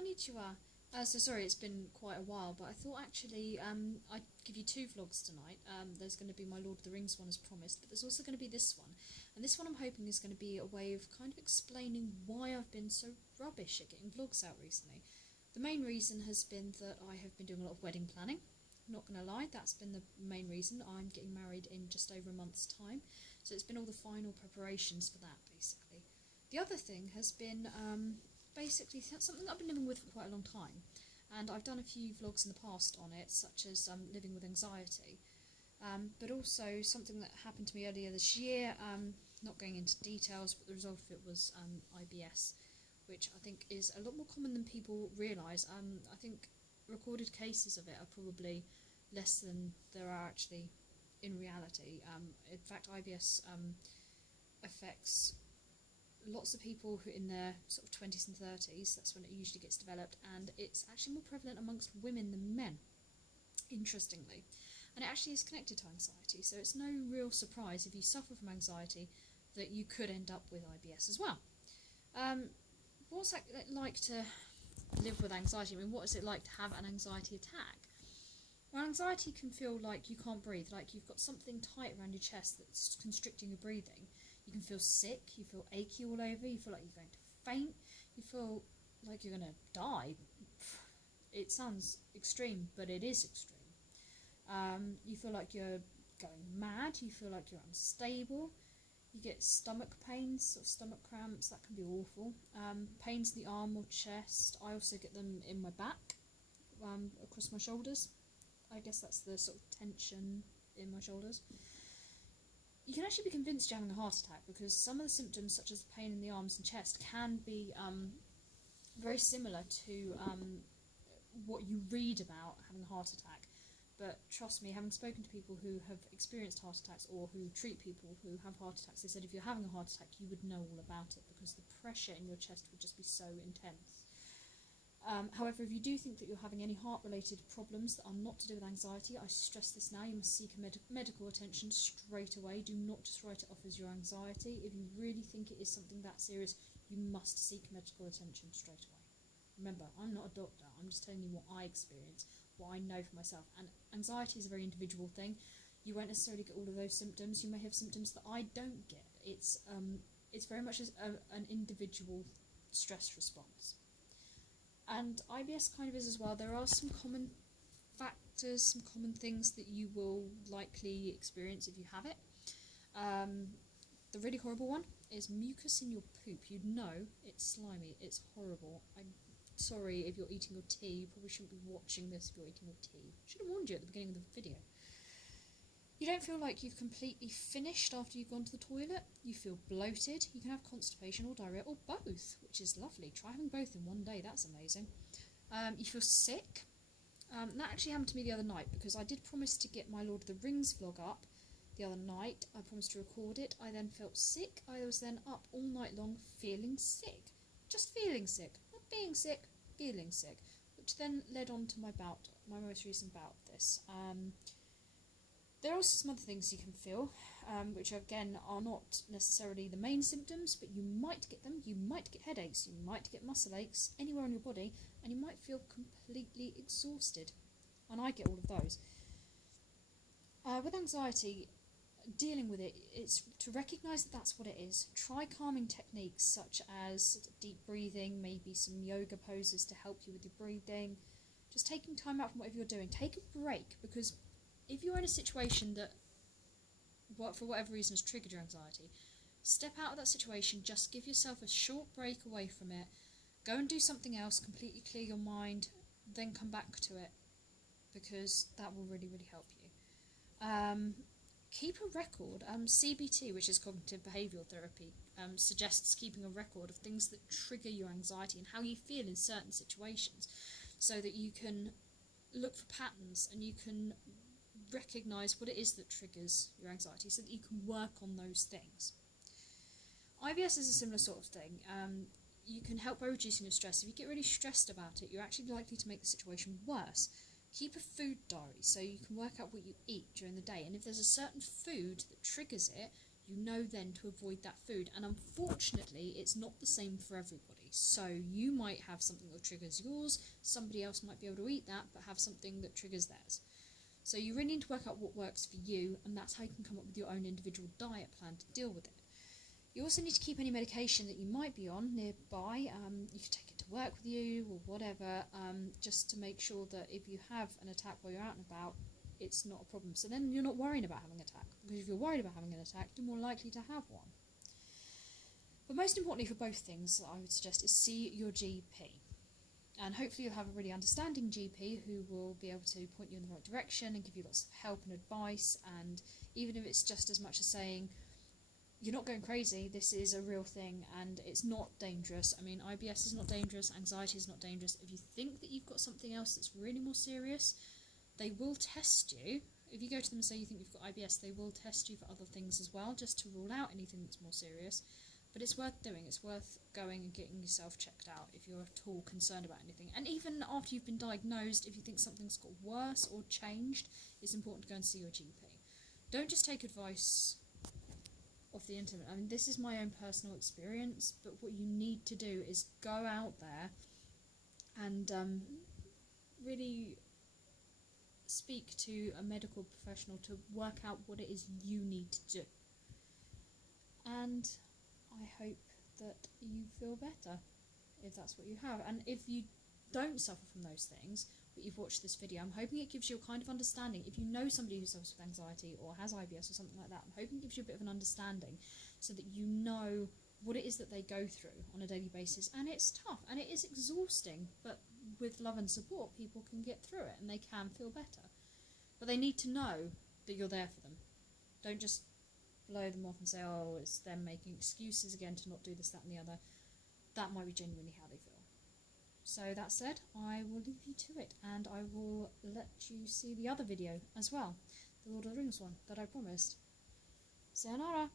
konnichiwa. Sorry, it's been quite a while, but I thought actually I'd give you two vlogs tonight. There's going to be my Lord of the Rings one as promised, but there's also going to be this one. And this one I'm hoping is going to be a way of kind of explaining why I've been so rubbish at getting vlogs out recently. The main reason has been that I have been doing a lot of wedding planning. Not going to lie, that's been the main reason. I'm getting married in just over a month's time, so it's been all the final preparations for that, basically. The other thing has been basically something that I've been living with for quite a long time, and I've done a few vlogs in the past on it, such as living with anxiety, but also something that happened to me earlier this year, not going into details, but the result of it was IBS, which I think is a lot more common than people realise. I think recorded cases of it are probably less than there are actually in reality. In fact, IBS affects lots of people who in their sort of 20s and 30s. That's when it usually gets developed, and it's actually more prevalent amongst women than men, interestingly. And it actually is connected to anxiety, so it's no real surprise if you suffer from anxiety that you could end up with IBS as well. What's it like to live with anxiety? I mean, what is it like to have an anxiety attack? Well, anxiety can feel like you can't breathe, like you've got something tight around your chest that's constricting your breathing. You can feel sick, you feel achy all over, you feel like you're going to faint, you feel like you're going to die. It sounds extreme, but it is extreme. You feel like you're going mad, you feel like you're unstable, you get stomach pains, sort of stomach cramps, that can be awful. Pains in the arm or chest, I also get them in my back, across my shoulders. I guess that's the sort of tension in my shoulders. You can actually be convinced you're having a heart attack because some of the symptoms, such as pain in the arms and chest, can be very similar to what you read about having a heart attack. But trust me, having spoken to people who have experienced heart attacks or who treat people who have heart attacks, they said if you're having a heart attack, you would know all about it because the pressure in your chest would just be so intense. However, if you do think that you're having any heart-related problems that are not to do with anxiety, I stress this now, you must seek medical attention straight away. Do not just write it off as your anxiety. If you really think it is something that serious, you must seek medical attention straight away. Remember, I'm not a doctor, I'm just telling you what I experience, what I know for myself. And anxiety is a very individual thing. You won't necessarily get all of those symptoms. You may have symptoms that I don't get. It's very much an individual stress response. And IBS kind of is as well. There are some common factors, some common things that you will likely experience if you have it. The really horrible one is mucus in your poop. You know it's slimy, it's horrible. I'm sorry if you're eating your tea. You probably shouldn't be watching this if you're eating your tea. I should have warned you at the beginning of the video. You don't feel like you've completely finished after you've gone to the toilet. You feel bloated. You can have constipation or diarrhea or both, which is lovely. Try having both in one day. That's amazing. You feel sick. That actually happened to me the other night because I did promise to get my Lord of the Rings vlog up the other night. I promised to record it. I then felt sick. I was then up all night long feeling sick. Just feeling sick. Not being sick, feeling sick. Which then led on to my bout, my most recent bout of this. There are also some other things you can feel, which again are not necessarily the main symptoms, but you might get them. You might get headaches, you might get muscle aches anywhere on your body, and you might feel completely exhausted. And I get all of those. With anxiety, dealing with it, it's to recognise that that's what it is. Try calming techniques such as deep breathing, maybe some yoga poses to help you with your breathing. Just taking time out from whatever you're doing. Take a break, because if you're in a situation that, for whatever reason, has triggered your anxiety, step out of that situation, just give yourself a short break away from it, go and do something else, completely clear your mind, then come back to it, because that will really, really help you. Keep a record. CBT, which is cognitive behavioural therapy, suggests keeping a record of things that trigger your anxiety and how you feel in certain situations, so that you can look for patterns and you can recognise what it is that triggers your anxiety so that you can work on those things. IBS is a similar sort of thing. You can help by reducing your stress. If you get really stressed about it, you're actually likely to make the situation worse. Keep a food diary so you can work out what you eat during the day, and if there's a certain food that triggers it, you know then to avoid that food. And unfortunately, it's not the same for everybody. So you might have something that triggers yours, somebody else might be able to eat that, but have something that triggers theirs. So you really need to work out what works for you, and that's how you can come up with your own individual diet plan to deal with it. You also need to keep any medication that you might be on nearby. You can take it to work with you or whatever, just to make sure that if you have an attack while you're out and about, it's not a problem. So then you're not worrying about having an attack, because if you're worried about having an attack, you're more likely to have one. But most importantly for both things, I would suggest, is see your GP. And hopefully you'll have a really understanding GP who will be able to point you in the right direction and give you lots of help and advice. And even if it's just as much as saying, you're not going crazy, this is a real thing and it's not dangerous. I mean, IBS is not dangerous, anxiety is not dangerous. If you think that you've got something else that's really more serious, they will test you. If you go to them and say you think you've got IBS, they will test you for other things as well, just to rule out anything that's more serious. But it's worth doing. It's worth going and getting yourself checked out if you're at all concerned about anything. And even after you've been diagnosed, if you think something's got worse or changed, it's important to go and see your GP. Don't just take advice off the internet. I mean, this is my own personal experience, but what you need to do is go out there and really speak to a medical professional to work out what it is you need to do. And I hope that you feel better if that's what you have. And if you don't suffer from those things, but you've watched this video, I'm hoping it gives you a kind of understanding. If you know somebody who suffers with anxiety or has IBS or something like that, I'm hoping it gives you a bit of an understanding so that you know what it is that they go through on a daily basis. And it's tough and it is exhausting, but with love and support, people can get through it and they can feel better. But they need to know that you're there for them. Don't just blow them off and say, oh, it's them making excuses again to not do this, that and the other. That might be genuinely how they feel. So that said, I will leave you to it, and I will let you see the other video as well, the Lord of the Rings one that I promised. Sayonara!